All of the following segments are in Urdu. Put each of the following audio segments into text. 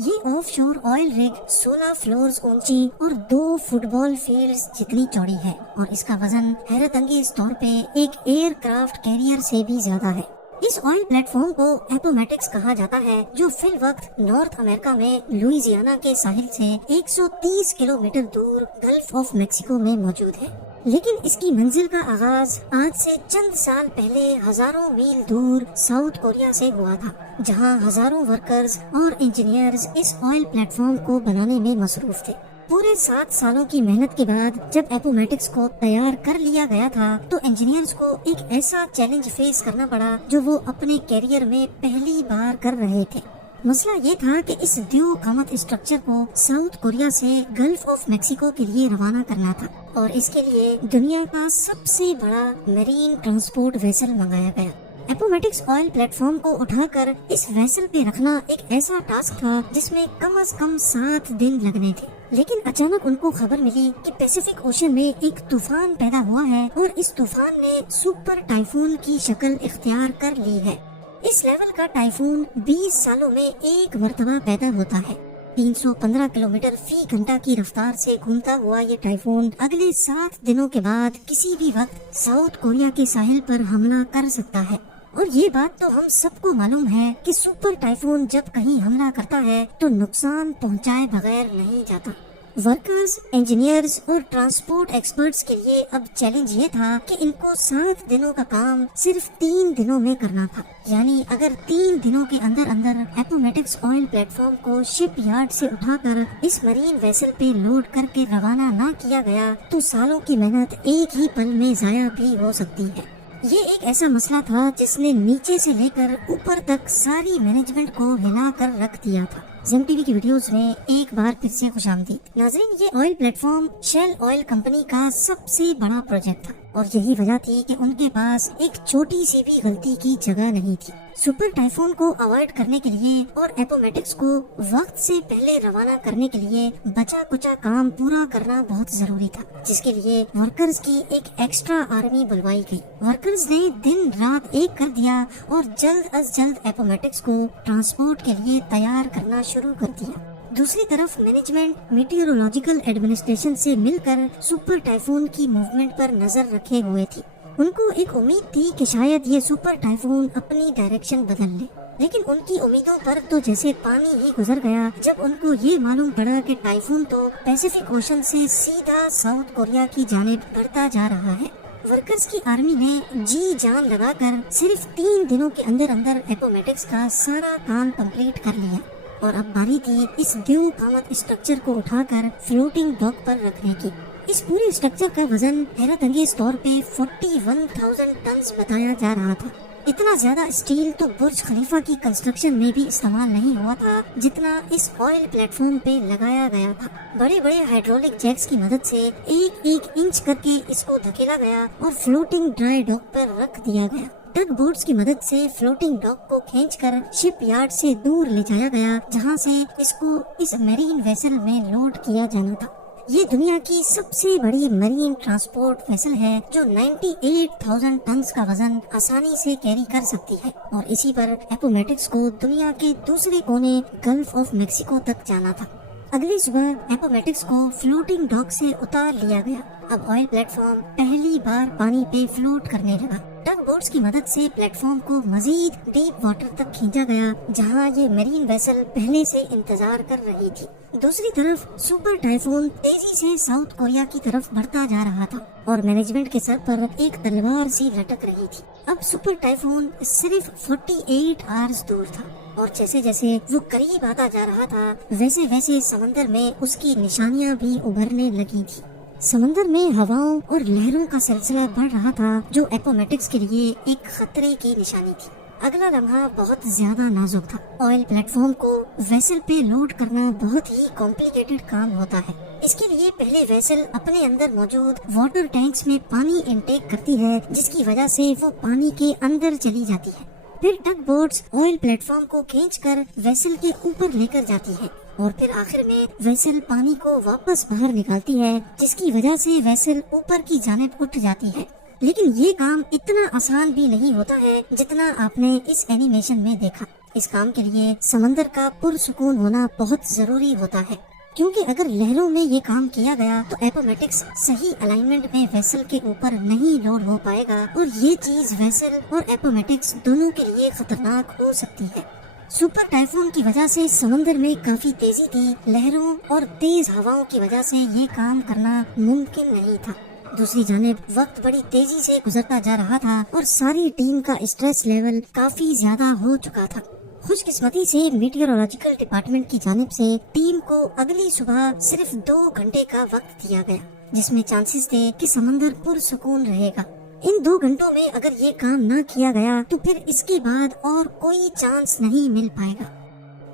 یہ آف شور آئل ریگ 16 فلورز اونچی اور 2 فٹ بال فیلڈز جتنی چوڑی ہے اور اس کا وزن حیرت انگیز طور پہ ایک ایئر کرافٹ کیریئر سے بھی زیادہ ہے۔ اس آئل پلیٹ فارم کو اپومیٹکس کہا جاتا ہے، جو فی الوقت نارتھ امریکہ میں لوئیزیانا کے ساحل سے 130 کلومیٹر دور گلف آف میکسیکو میں موجود ہے۔ لیکن اس کی منزل کا آغاز آج سے چند سال پہلے ہزاروں میل دور ساؤتھ کوریا سے ہوا تھا، جہاں ہزاروں ورکرز اور انجینئرز اس آئل پلیٹ فارم کو بنانے میں مصروف تھے۔ پورے 7 سالوں کی محنت کے بعد جب اپومیٹکس کو تیار کر لیا گیا تھا تو انجینئرز کو ایک ایسا چیلنج فیس کرنا پڑا جو وہ اپنے کیریئر میں پہلی بار کر رہے تھے۔ مسئلہ یہ تھا کہ اس دیو قامت اسٹرکچر کو ساؤتھ کوریا سے گلف آف میکسیکو کے لیے روانہ کرنا تھا، اور اس کے لیے دنیا کا سب سے بڑا میرین ٹرانسپورٹ ویسل منگایا گیا۔ اپومیٹکس آئل پلیٹ فارم کو اٹھا کر اس ویسل پہ رکھنا ایک ایسا ٹاسک تھا جس میں کم از کم 7 دن لگنے تھے، لیکن اچانک ان کو خبر ملی کہ پیسیفک اوشن میں ایک طوفان پیدا ہوا ہے اور اس طوفان نے سپر ٹائفون کی شکل اختیار کر لی ہے۔ اس لیول کا ٹائفون 20 سالوں میں ایک مرتبہ پیدا ہوتا ہے۔ 315 کلومیٹر فی گھنٹہ کی رفتار سے گھومتا ہوا یہ ٹائفون اگلے 7 دنوں کے بعد کسی بھی وقت ساؤتھ کوریا کے ساحل پر حملہ کر سکتا ہے۔ اور یہ بات تو ہم سب کو معلوم ہے کہ سپر ٹائفون جب کہیں حملہ کرتا ہے تو نقصان پہنچائے بغیر نہیں جاتا۔ ورکرز، انجینئرز اور ٹرانسپورٹ ایکسپرٹس کے لیے اب چیلنج یہ تھا کہ ان کو 7 دنوں کا کام صرف 3 دنوں میں کرنا تھا، یعنی اگر 3 دنوں کے اندر اپومیٹکس آئل پلیٹ فارم کو شپ یارڈ سے اٹھا کر اس مرین ویسل پہ لوڈ کر کے روانہ نہ کیا گیا تو سالوں کی محنت ایک ہی پل میں ضائع بھی ہو سکتی ہے۔ یہ ایک ایسا مسئلہ تھا جس نے نیچے سے لے کر اوپر تک ساری مینجمنٹ کو ہلا کر رکھ دیا تھا۔ زیم ٹی وی کی ویڈیوز میں ایک بار پھر سے خوش آمدید۔ ناظرین، یہ oil plate form shell oil company کا سب سے بڑا پروجیکٹ تھا، اور یہی وجہ تھی کہ ان کے پاس ایک چھوٹی سی بھی غلطی کی جگہ نہیں تھی۔ سپر ٹائفون کو اوائڈ کرنے کے لیے اور اپومیٹکس کو وقت سے پہلے روانہ کرنے کے لیے بچا کچا کام پورا کرنا بہت ضروری تھا، جس کے لیے ورکرز کی ایک ایکسٹرا آرمی بلوائی گئی۔ ورکرز نے دن رات ایک کر دیا اور جلد از جلد اپومیٹکس کو ٹرانسپورٹ کے لیے تیار کرنا شروع کر دیا۔ دوسری طرف مینجمنٹ میٹیورولوجیکل ایڈمنسٹریشن سے مل کر سپر ٹائفون کی موومنٹ پر نظر رکھے ہوئے تھی۔ ان کو ایک امید تھی کہ شاید یہ سپر ٹائفون اپنی ڈائریکشن بدل لے، لیکن ان کی امیدوں پر تو جیسے پانی ہی گزر گیا جب ان کو یہ معلوم پڑا کہ ٹائفون تو پیسیفک اوشن سے سیدھا ساؤتھ کوریا کی جانب بڑھتا جا رہا ہے۔ ورکرز کی آرمی نے جی جان لگا کر صرف 3 دنوں کے اندر اپومیٹکس کا سارا کام کمپلیٹ کر لیا، اور اب باری تھی اس دیو قامت اسٹرکچر کو اٹھا کر فلوٹنگ ڈاک پر رکھنے کی۔ اس پورے اسٹرکچر کا وزن حیرت انگیز طور پہ 41,000 ٹنز بتایا جا رہا تھا۔ اتنا زیادہ اسٹیل تو برج خلیفہ کی کنسٹرکشن میں بھی استعمال نہیں ہوا تھا جتنا اس آئل پلیٹ فارم پہ لگایا گیا تھا۔ بڑے بڑے ہائیڈرولک جیکس کی مدد سے ایک انچ کر کے اس کو دھکیلا گیا اور فلوٹنگ ڈرائی ڈاک پر رکھ دیا گیا۔ ٹگ بورڈز کی مدد سے فلوٹنگ ڈاک کو کھینچ کر شپ یارڈ سے دور لے جایا گیا، جہاں سے اس کو اس میرین ویسل میں لوڈ کیا جانا تھا۔ یہ دنیا کی سب سے بڑی مرین ٹرانسپورٹ ویسل ہے جو 98,000 ٹنز کا وزن آسانی سے کیری کر سکتی ہے، اور اسی پر اپومیٹکس کو دنیا کے دوسرے کونے گلف آف میکسیکو تک جانا تھا۔ اگلی صبح اپومیٹکس کو فلوٹنگ ڈاک سے اتار لیا گیا۔ اب آئل پلیٹ فارم پہلی بار پانی پہ فلوٹ کرنے لگا۔ ٹگ بورڈز کی مدد سے پلیٹ فارم کو مزید ڈیپ واٹر تک کھینچا گیا، جہاں یہ میرین ویسل پہلے سے انتظار کر رہی تھی۔ دوسری طرف سپر ٹائفون تیزی سے ساؤتھ کوریا کی طرف بڑھتا جا رہا تھا، اور مینجمنٹ کے سر پر ایک تلوار سی لٹک رہی تھی۔ اب سپر ٹائفون صرف 48 آورز دور تھا، اور جیسے جیسے وہ قریب آتا جا رہا تھا ویسے ویسے سمندر میں اس کی نشانیاں بھی ابھرنے لگی تھی۔ سمندر میں ہواؤں اور لہروں کا سلسلہ بڑھ رہا تھا جو اپومیٹکس کے لیے ایک خطرے کی نشانی تھی۔ اگلا لمحہ بہت زیادہ نازک تھا۔ آئل پلیٹ فارم کو ویسل پہ لوڈ کرنا بہت ہی کمپلیکیٹڈ کام ہوتا ہے۔ اس کے لیے پہلے ویسل اپنے اندر موجود واٹر ٹینکس میں پانی انٹیک کرتی ہے، جس کی وجہ سے وہ پانی کے اندر چلی جاتی ہے۔ پھر tug boards oil plate form کو کھینچ کر ویسل کے اوپر لے کر جاتی ہے، اور پھر آخر میں ویسل پانی کو واپس باہر نکالتی ہے، جس کی وجہ سے ویسل اوپر کی جانب اٹھ جاتی ہے۔ لیکن یہ کام اتنا آسان بھی نہیں ہوتا ہے جتنا آپ نے اس اینیمیشن میں دیکھا۔ اس کام کے لیے سمندر کا پرسکون ہونا بہت ضروری ہوتا ہے، کیونکہ اگر لہروں میں یہ کام کیا گیا تو اپومیٹکس صحیح الائنمنٹ میں ویسل کے اوپر نہیں لوڈ ہو پائے گا، اور یہ چیز ویسل اور اپومیٹکس دونوں کے لیے خطرناک ہو سکتی ہے۔ سپر ٹائفون کی وجہ سے سمندر میں کافی تیزی تھی، لہروں اور تیز ہواؤں کی وجہ سے یہ کام کرنا ممکن نہیں تھا۔ دوسری جانب وقت بڑی تیزی سے گزرتا جا رہا تھا اور ساری ٹیم کا اسٹریس لیول کافی زیادہ ہو چکا تھا۔ خوش قسمتی سے میٹیورولوجیکل ڈپارٹمنٹ کی جانب سے ٹیم کو اگلی صبح صرف 2 گھنٹے کا وقت دیا گیا، جس میں چانسز تھے کہ سمندر پرسکون رہے گا۔ ان 2 گھنٹوں میں اگر یہ کام نہ کیا گیا تو پھر اس کے بعد اور کوئی چانس نہیں مل پائے گا۔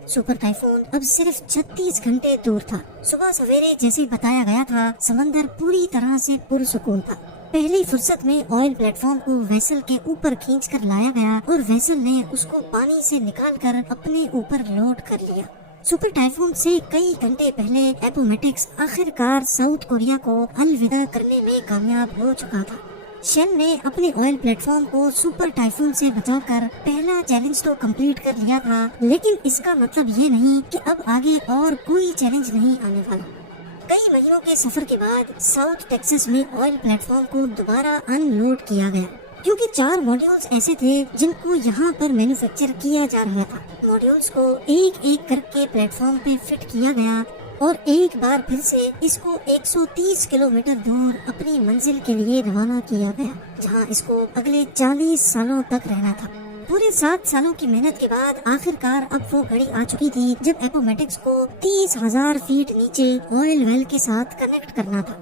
سپر ٹائفون اب صرف 36 گھنٹے دور تھا۔ صبح سویرے جیسے بتایا گیا تھا، سمندر پوری طرح سے پرسکون تھا۔ پہلی فرصت میں آئل پلیٹ فارم کو ویسل کے اوپر کھینچ کر لایا گیا اور ویسل نے اس کو پانی سے نکال کر اپنے اوپر لوڈ کر لیا۔ سپر ٹائفون سے کئی گھنٹے پہلے اپومیٹکس آخر کار ساؤتھ کوریا کو الوداع کرنے میں کامیاب ہو چکا تھا۔ شیل نے اپنے آئل پلیٹ فارم کو سپر ٹائفون سے بچا کر پہلا چیلنج تو کمپلیٹ کر لیا تھا، لیکن اس کا مطلب یہ نہیں کہ اب آگے اور کوئی چیلنج نہیں آنے والا۔ کئی مہینوں کے سفر کے بعد ساؤتھ ٹیکساس میں آئل پلیٹ فارم کو دوبارہ ان لوڈ کیا گیا، کیونکہ 4 ماڈیولز ایسے تھے جن کو یہاں پر مینوفیکچر کیا جا رہا تھا۔ ماڈیولز کو ایک ایک کر کے پلیٹ فارم پہ فٹ کیا گیا اور ایک بار پھر سے اس کو 130 کلومیٹر دور اپنی منزل کے لیے روانہ کیا گیا، جہاں اس کو اگلے 40 سالوں تک رہنا تھا۔ پورے 7 سالوں کی محنت کے بعد آخر کار اب وہ گھڑی آ چکی تھی جب اپومیٹکس کو 30,000 فیٹ نیچے آئل ویل کے ساتھ کنیکٹ کرنا تھا۔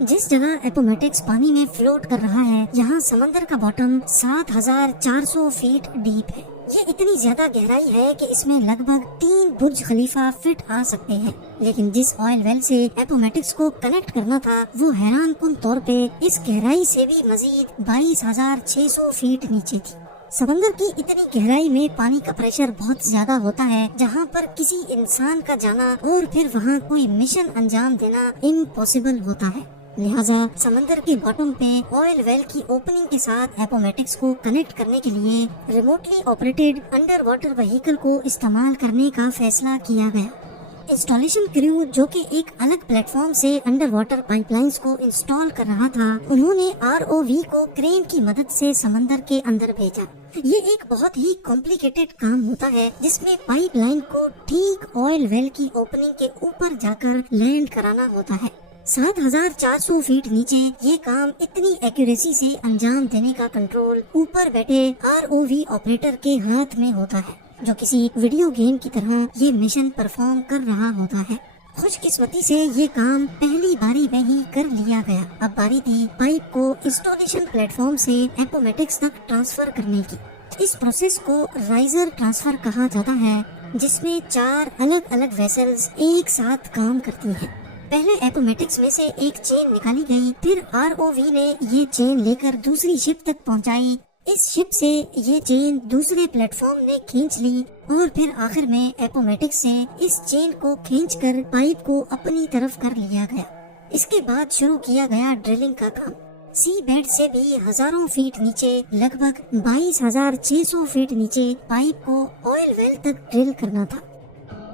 جس جگہ اپومیٹکس پانی میں فلوٹ کر رہا ہے، یہاں سمندر کا باٹم 7,400 فیٹ ڈیپ ہے۔ یہ اتنی زیادہ گہرائی ہے کہ اس میں لگ بھگ 3 برج خلیفہ فٹ آ سکتے ہیں، لیکن جس آئل ویل سے اپومیٹکس کو کنیکٹ کرنا تھا وہ حیران کن طور پہ اس گہرائی سے بھی مزید 22,600 فیٹ نیچے تھی۔ سمندر کی اتنی گہرائی میں پانی کا پریشر بہت زیادہ ہوتا ہے، جہاں پر کسی انسان کا جانا اور پھر وہاں کوئی مشن انجام دینا امپاسبل ہوتا ہے۔ لہٰذا سمندر کے باٹم پہ آئل ویل کی اوپننگ کے ساتھ اپومیٹکس کو کنیکٹ کرنے کے لیے remotely operated under water vehicle کو استعمال کرنے کا فیصلہ کیا گیا۔ انسٹالیشن کریو جو کہ ایک الگ پلیٹ فارم سے انڈر واٹر پائپ لائنز کو انسٹال کر رہا تھا، انہوں نے ROV کو کرین کی مدد سے سمندر کے اندر بھیجا۔ یہ ایک بہت ہی کمپلیکیٹڈ کام ہوتا ہے جس میں پائپ لائن کو ٹھیک آئل ویل کی اوپننگ کے اوپر جا کر لینڈ کرانا ہوتا ہے۔ 7,400 فیٹ نیچے یہ کام اتنی ایکوریسی سے انجام دینے کا کنٹرول اوپر بیٹھے ROV آپریٹر کے ہاتھ میں ہوتا ہے، جو کسی ویڈیو گیم کی طرح یہ مشن پرفارم کر رہا ہوتا ہے۔ خوش قسمتی سے یہ کام پہلی باری میں ہی کر لیا گیا۔ اب باری تھی پائپ کو انسٹالیشن پلیٹ فارم سے اپومیٹکس تک ٹرانسفر کرنے کی۔ اس پروسیس کو رائزر ٹرانسفر کہا جاتا ہے، جس میں 4 الگ الگ ویسلز ایک ساتھ کام کرتی ہیں۔ پہلے اپومیٹکس میں سے ایک چین نکالی گئی، پھر ROV نے یہ چین لے کر دوسری شپ تک پہنچائی۔ اس شپ سے یہ چین دوسرے پلیٹ فارم نے کھینچ لی اور پھر آخر میں اپومیٹکس سے اس چین کو کھینچ کر پائپ کو اپنی طرف کر لیا گیا۔ اس کے بعد شروع کیا گیا ڈرلنگ کا کام۔ سی بیڈ سے بھی ہزاروں فیٹ نیچے، لگ بھگ 22,600 فیٹ نیچے پائپ کو آئل ویل تک ڈرل کرنا تھا۔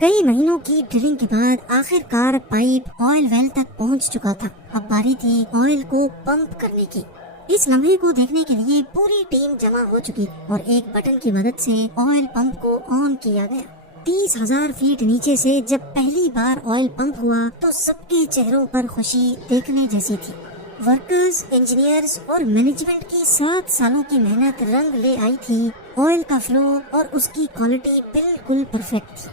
کئی مہینوں کی ڈرلنگ کے بعد آخر کار پائپ آئل ویل تک پہنچ چکا تھا۔ اب باری تھی آئل کو پمپ کرنے کی۔ اس لمحے کو دیکھنے کے لیے پوری ٹیم جمع ہو چکی اور ایک بٹن کی مدد سے آئل پمپ کو آن کیا گیا۔ 30,000 فیٹ نیچے سے جب پہلی بار آئل پمپ ہوا تو سب کے چہروں پر خوشی دیکھنے جیسی تھی۔ ورکرز، انجینئرز اور مینجمنٹ کی 7 سالوں کی محنت رنگ لے آئی تھی۔ آئل کا فلو اور اس کی کوالٹی بالکل پرفیکٹ تھی۔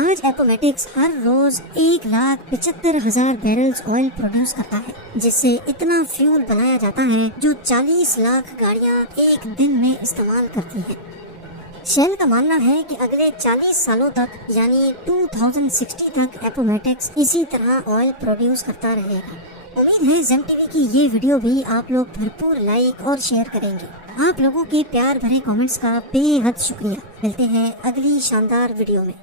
آج اپومیٹکس ہر روز 1,75,000 بیرلز آئل پروڈیوس کرتا ہے، جس سے اتنا فیول بنایا جاتا ہے جو 40 لاکھ گاڑیاں ایک دن میں استعمال کرتی ہیں۔ شیل کا ماننا ہے کہ اگلے 40 سالوں تک یعنی 2060 تک اپومیٹکس اسی طرح آئل پروڈیوس کرتا رہے گا۔ امید ہے زیم ٹی وی کی یہ ویڈیو بھی آپ لوگ بھرپور لائک اور شیئر کریں گے۔ آپ لوگوں کے پیار بھرے کامنٹس کا بے حد شکریہ۔ ملتے ہیں اگلی شاندار ویڈیو میں۔